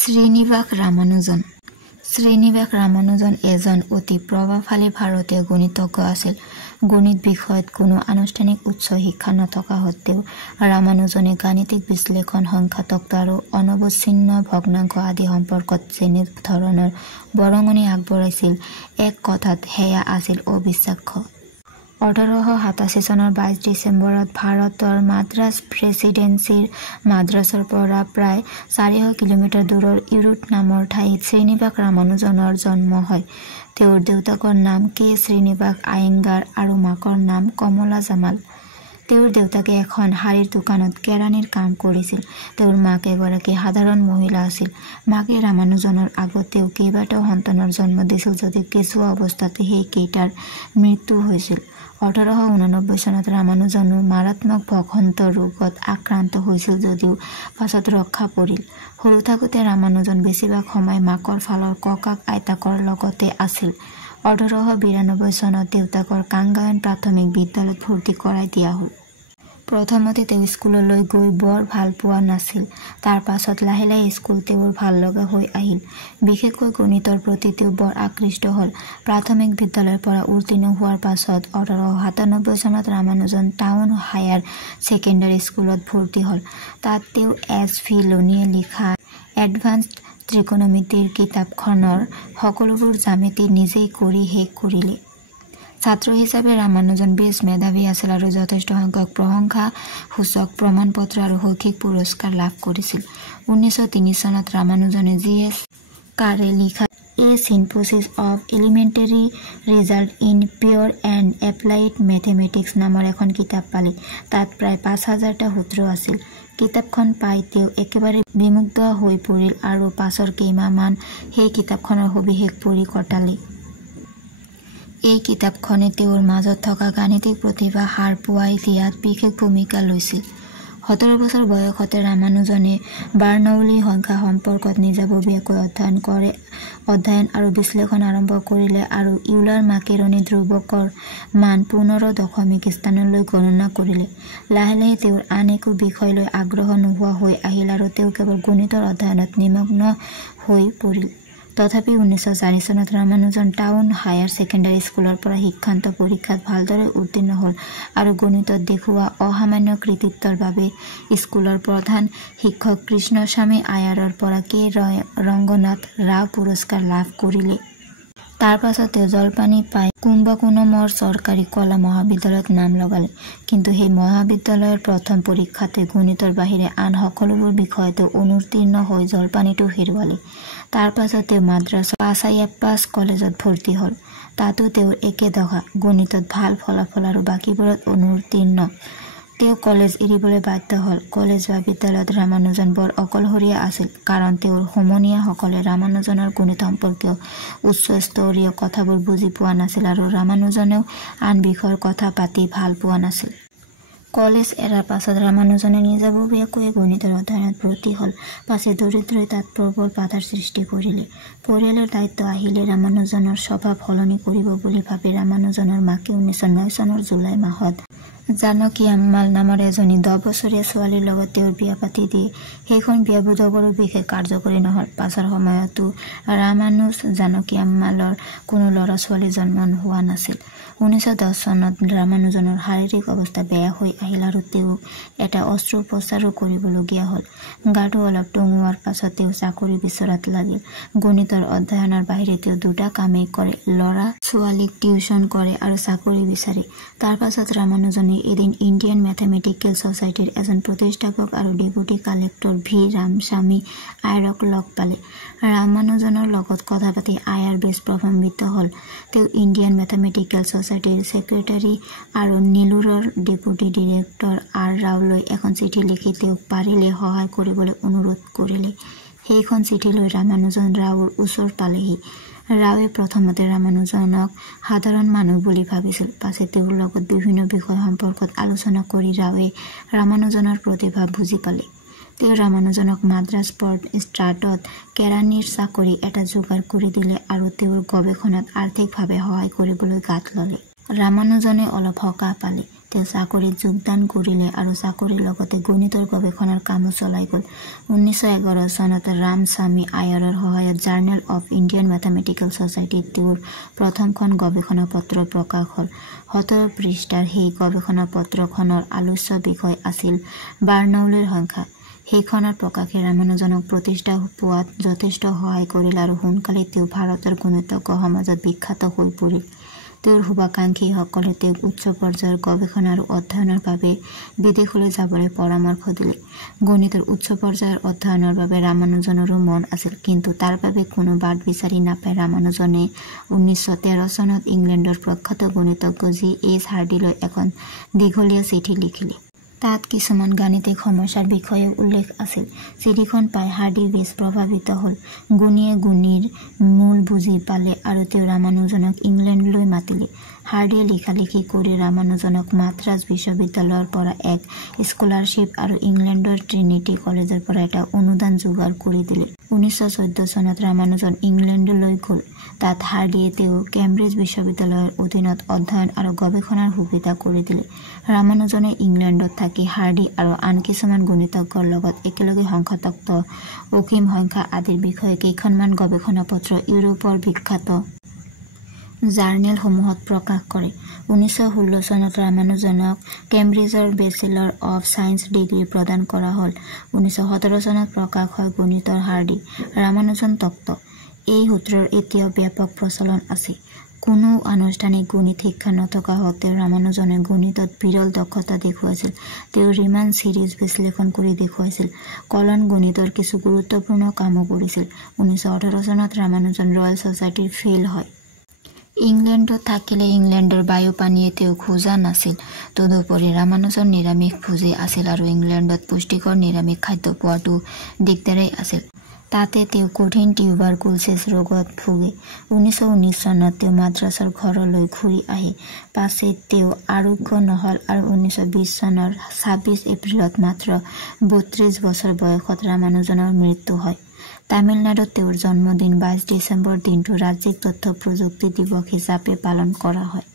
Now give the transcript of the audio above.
শ্ৰীনিবাস ৰামানুজন শ্ৰীনিবাস ৰামানুজন এজন অতি প্ৰভাৱশালী ভাৰতীয় গণিতজ্ঞ আছিল। গণিত বিষয়ত কোনো আনুষ্ঠানিক উচ্চ শিক্ষা নথকা সত্ত্বেও ৰামানুজনে গাণিতিক বিশ্লেষণ, সংখ্যাতত্ত্ব আৰু অনৱচ্ছিন্ন ভগ্নাংশ আদি সম্পৰ্কত যেনে ধৰণৰ বৰঙণি আগবঢ়াইছিল, এক কথাত সেয়া আছিল অবিশ্বাস্য। 1887 চনৰ 22 ডিচেম্বৰত ভাৰতৰ মাদ্ৰাজ প্ৰেছিডেন্সিৰ মাদ্ৰাজৰ পৰা প্ৰায় 400 কিলোমিটাৰ দূৰৰ ইৰোড নামৰ ঠাইত শ্ৰীনিবাস ৰামানুজনৰ জন্ম হয়। তেওঁৰ দেউতাকৰ নাম কে শ্ৰীনিবাস আয়েংগাৰ আৰু মাকৰ নাম কমলা জামাল। তেওঁৰ দেউতাকে এখন শাড়ীৰ দোকানত কেৰাণীৰ কাম কৰিছিল। তেওঁৰ মাক এগৰাকী সাধাৰণ মহিলা আছিল। মাকে ৰামানুজনৰ আগতেও কেইবাটাও সন্তানৰ জন্ম দিছিল যদিও কেঁচুৱা অৱস্থাতে সেই কেইটাৰ মৃত্যু হৈছিল। 1889 চনত ৰামানুজনো মাৰাত্মক বসন্ত ৰোগত আক্ৰান্ত হৈছিল যদিও পাছত ৰক্ষা পৰিল। সৰু থাকোঁতে ৰামানুজন বেছিভাগ সময় মাকৰ ফালৰ ককাক আইতাকৰ লগতে আছিল। 1892 চনত দেউতাকৰ কাংগায়ন প্ৰাথমিক বিদ্যালয়ত ভৰ্তি কৰাই দিয়া হ'ল। প্ৰথমতে তেওঁ স্কুললৈ গৈ বৰ ভাল পোৱা নাছিল। তাৰ পাছত লাহে লাহে স্কুল তেওঁৰ ভাল লগা হৈ আহিল। বিশেষকৈ গণিতৰ প্ৰতি তেওঁ বৰ আকৃষ্ট হ'ল। প্ৰাথমিক বিদ্যালয়ৰ পৰা উত্তীৰ্ণ হোৱাৰ পাছত 1897 চনত ৰামানুজন টাউন হায়াৰ ছেকেণ্ডাৰী স্কুলত ভৰ্তি হ'ল। তাত তেওঁ S.V. লোণীয়ে লিখা এডভান্সড ত্ৰিকোণমিতিৰ কিতাপখনৰ সকলোবোৰ জ্যামিতি নিজেই কৰি শেষ কৰিলে। ছাত্ৰ হিচাপে ৰামানুজন বেছ মেধাৱী আছিল আৰু যথেষ্ট সংখ্যক প্ৰশংসাসূচক প্ৰমাণপত্ৰ আৰু শৈক্ষিক পুৰস্কাৰ লাভ কৰিছিল। 1903 চনত ৰামানুজনে G.S. কাৰে লিখা a synopsis of elementary results in pure and applied mathematics নামৰ এখন কিতাপ পালে। তাত প্ৰায় 5000টা সূত্ৰ আছিল। কিতাপখন পাই তেওঁ একেবাৰে বিমুগ্ধ হৈ পৰিল আৰু পাছৰ কেইমাহমান সেই কিতাপখনৰ সবিশেষ পঢ়ি কটালে। এই কিতাপখনে তেওঁৰ মাজত থকা গাণিতিক প্ৰতিভা সাৰ পুৱাই দিয়াত বিশেষ ভূমিকা লৈছিল। 17 বছৰ বয়সতে ৰামানুজনে বাৰ্নৌলি সংখ্যা সম্পৰ্কত নিজাববীয়াকৈ অধ্যয়ন আৰু বিশ্লেষণ আৰম্ভ কৰিলে আৰু ইউলাৰ মাকেৰণী ধ্ৰুৱকৰ মান 15 দশমিক স্থানলৈ গণনা কৰিলে। লাহে লাহে তেওঁৰ আন একো বিষয়লৈ আগ্ৰহ নোহোৱা হৈ আহিল আৰু তেওঁ কেৱল গণিতৰ অধ্যয়নত নিমগ্ন হৈ পৰিল। তথাপি 1904 চনত ৰামানুজন টাউন হায়াৰ ছেকেণ্ডাৰী স্কুলৰ পৰা শিক্ষান্ত পৰীক্ষাত ভালদৰে উত্তীৰ্ণ হ'ল আৰু গণিতত দেখুওৱা অসামান্য কৃতিত্বৰ বাবে স্কুলৰ প্ৰধান শিক্ষক কৃষ্ণস্বামী আয়াৰৰ পৰা কে ৰংগনাথ ৰাও পুৰস্কাৰ লাভ কৰিলে। তাৰ পাছত তেওঁ জলপানী পাই কুম্ভকোণমৰ চৰকাৰী কলা মহাবিদ্যালয়ত নাম লগালে। কিন্তু সেই মহাবিদ্যালয়ৰ প্ৰথম পৰীক্ষাতে গণিতৰ বাহিৰে আন সকলোবোৰ বিষয়তে অনুত্তীৰ্ণ হৈ জলপানীটো হেৰুৱালে। তাৰ পাছত তেওঁ মাদ্ৰাজৰ পাচাইয়াপ্পাছ কলেজত ভৰ্তি হ'ল। তাতো তেওঁৰ একে দশা, গণিতত ভাল ফলাফল আৰু বাকীবোৰত অনুত্তীৰ্ণ। তেওঁ কলেজ এৰিবলৈ বাধ্য হ'ল। কলেজ বা বিদ্যালয়ত ৰামানুজন বৰ অকলশৰীয়া আছিল, কাৰণ তেওঁৰ সমনীয়াসকলে ৰামানুজনৰ গণিত সম্পৰ্কীয় উচ্চস্তৰীয় কথাবোৰ বুজি পোৱা নাছিল আৰু ৰামানুজনেও আন বিষয়ৰ কথা পাতি ভাল পোৱা নাছিল। কলেজ এৰাৰ পাছত ৰামানুজনে নিজাববীয়াকৈ গণিতৰ অধ্যয়নত ব্ৰতী হ'ল। পাছে দৰিদ্ৰই তাত প্ৰবল বাধাৰ সৃষ্টি কৰিলে। পৰিয়ালৰ দায়িত্ব আহিলে ৰামানুজনৰ স্বভাৱ সলনি কৰিব বুলি ভাবি ৰামানুজনৰ মাকে 1909 চনৰ জুলাই মাহত জানকী আম্মাল নামৰ এজনী 10 বছৰীয়া ছোৱালীৰ লগত তেওঁৰ বিয়া পাতি দিয়ে। সেইখন বিয়া বোধকৰো বিশেষ কাৰ্যকৰী নহ'ল। পাছৰ সময়তো ৰামানুজ জানকী আম্মালৰ কোনো ল'ৰা ছোৱালী জন্ম হোৱা নাছিল। 1910 চনত ৰামানুজনৰ শাৰীৰিক অৱস্থা বেয়া হৈ আহিল আৰু তেওঁক এটা অস্ত্ৰোপচাৰো কৰিবলগীয়া হ'ল। গাটো অলপ টঙোৱাৰ পাছত তেওঁ চাকৰি বিচৰাত লাগিল। গণিতৰ অধ্যয়নৰ বাহিৰে তেওঁ দুটা কামেই কৰে, ল'ৰা ছোৱালীক টিউচন কৰে আৰু চাকৰি বিচাৰে। তাৰ পাছত ৰামানুজনে এদিন ইণ্ডিয়ান মেথেমেটিকেল ছ'চাইটিৰ এজন প্ৰতিষ্ঠাপক আৰু ডেপুটি কালেক্টৰ ভি ৰামস্বামী আয়াৰক লগ পালে। ৰামানুজনৰ লগত কথা পাতি আয়াৰ বেছ প্ৰভাৱান্বিত হ'ল। তেওঁ ইণ্ডিয়ান মেথেমেটিকেল ছ'চাইটিৰ ছেক্ৰেটাৰী আৰু নেলুৰৰ ডেপুটি ডিৰেক্টৰ আৰ ৰাওলৈ এখন চিঠি লিখি তেওঁক পাৰিলে সহায় কৰিবলৈ অনুৰোধ কৰিলে। সেইখন চিঠি লৈ ৰামানুজন ৰাওৰ ওচৰ পালেহি। ৰাওৱে প্ৰথমতে ৰামানুজনক সাধাৰণ মানুহ বুলি ভাবিছিল। পাছে তেওঁৰ লগত বিভিন্ন বিষয় সম্পৰ্কত আলোচনা কৰি ৰাওৱে ৰামানুজনৰ প্ৰতিভা বুজি পালে। তেওঁ ৰামানুজনক মাদ্ৰাজ পৰ্ট ষ্ট্ৰাটত কেৰাণীৰ চাকৰি এটা যোগাৰ কৰি দিলে আৰু তেওঁৰ গৱেষণাত আৰ্থিকভাৱে সহায় কৰিবলৈ গাত ল'লে। ৰামানুজনে অলপ সকাহ পালে। তেওঁ চাকৰিত যোগদান কৰিলে আৰু চাকৰিৰ লগতে গণিতৰ গৱেষণাৰ কামো চলাই গ'ল। 1911 চনত ৰামস্বামী আয়াৰৰ সহায়ত জাৰ্নেল অফ ইণ্ডিয়ান মেথামেটিকেল ছ'চাইটিত তেওঁৰ প্ৰথমখন গৱেষণা পত্ৰ প্ৰকাশ হ'ল। 17 পৃষ্ঠাৰ সেই গৱেষণা পত্ৰখনৰ আলোচ্য বিষয় আছিল বাৰ্নৌলিৰ সংখ্যা। সেইখনৰ প্ৰকাশে ৰামানুজনক প্ৰতিষ্ঠা পোৱাত যথেষ্ট সহায় কৰিল আৰু সোনকালে তেওঁ ভাৰতৰ গণিতজ্ঞ সমাজত বিখ্যাত হৈ পৰিল। তেওঁৰ শুভাকাংক্ষীসকলে তেওঁক উচ্চ পৰ্যায়ৰ গৱেষণা আৰু অধ্যয়নৰ বাবে বিদেশলৈ যাবলৈ পৰামৰ্শ দিলে। গণিতৰ উচ্চ পৰ্যায়ৰ অধ্যয়নৰ বাবে ৰামানুজনৰো মন আছিল, কিন্তু তাৰ বাবে কোনো বাট বিচাৰি নাপাই ৰামানুজনে 1913 চনত ইংলেণ্ডৰ প্ৰখ্যাত গণিতজ্ঞ G.H. হাৰ্ডিলৈ এখন দীঘলীয়া চিঠি লিখিলে। তাত কিছুমান গাণিতিক সমস্যাৰ বিষয়েও উল্লেখ আছিল। চিঠিখন পাই হাৰ্ডি বেছ প্ৰভাৱিত হ'ল। গুণীয়ে গুণিৰ মূল বুজি পালে আৰু তেওঁ ৰামানুজনক ইংলেণ্ডলৈ মাতিলে। হাৰ্ডিয়ে লিখালিখি কৰি ৰামানুজনক মাদ্ৰাজ বিশ্ববিদ্যালয়ৰ পৰা এক স্কলাৰশ্বিপ আৰু ইংলেণ্ডৰ ট্ৰিনিটি কলেজৰ পৰা এটা অনুদান যোগাৰ কৰি দিলে। 1914 চনত ৰামানুজন ইংলেণ্ডলৈ গ'ল। তাত হাৰ্ডিয়ে তেওঁ কেম্ব্ৰিজ বিশ্ববিদ্যালয়ৰ অধীনত অধ্যয়ন আৰু গৱেষণাৰ সুবিধা কৰি দিলে। ৰামানুজনে ইংলেণ্ডত থাকি হাৰ্ডি আৰু আন কিছুমান গণিতজ্ঞৰ লগত একেলগে সংখ্যাতত্ত্ব, অসীম সংখ্যা আদিৰ বিষয়ে কেইখনমান গৱেষণা পত্ৰ ইউৰোপৰ বিখ্যাত জাৰ্নেলসমূহত প্ৰকাশ কৰে। 1916 চনত ৰামানুজনক কেম্ব্ৰিজৰ বেচেলৰ অৱ ছায়েন্স ডিগ্ৰী প্ৰদান কৰা হ'ল। 1917 চনত প্ৰকাশ হয় গণিতৰ হাৰ্ডি ৰামানুজন তত্ত্ব। এই সূত্ৰৰ এতিয়াও ব্যাপক প্ৰচলন আছে। কোনো আনুষ্ঠানিক গণিত শিক্ষা নথকা সত্ত্বেও ৰামানুজনে গণিতত বিৰল দক্ষতা দেখুৱাইছিল। তেওঁ ৰিমান চিৰিজ বিশ্লেষণ কৰি দেখুৱাইছিল। কলন গণিতৰ কিছু গুৰুত্বপূৰ্ণ কামো কৰিছিল। 1918 চনত ৰামানুজন ৰয়েল ছ'চাইটিৰ ফেইল হয়। ইংলেণ্ডত থাকিলে ইংলেণ্ডৰ বায়ু পানীয়ে তেওঁক খোজা নাছিল। তদুপৰি ৰামানুজন নিৰামিষ ভোজী আছিল আৰু ইংলেণ্ডত পুষ্টিকৰ নিৰামিষ খাদ্য পোৱাটো দিগদাৰেই আছিল। তাতে তেওঁ কঠিন টিউবাৰকুলোছিছ ৰোগত ভোগে। 1919 চনত তেওঁ মাদ্ৰাজৰ ঘৰলৈ ঘূৰি আহে। পাছে তেওঁ আৰোগ্য নহ'ল আৰু 1920 চনৰ 26 এপ্ৰিলত মাত্ৰ 32 বছৰ বয়সত ৰামানুজনৰ মৃত্যু হয়। তামিলনাডুত তেওঁৰ জন্মদিন 22 ডিচেম্বৰ দিনটো ৰাজ্যিক তথ্য প্ৰযুক্তি দিৱস হিচাপে পালন কৰা হয়।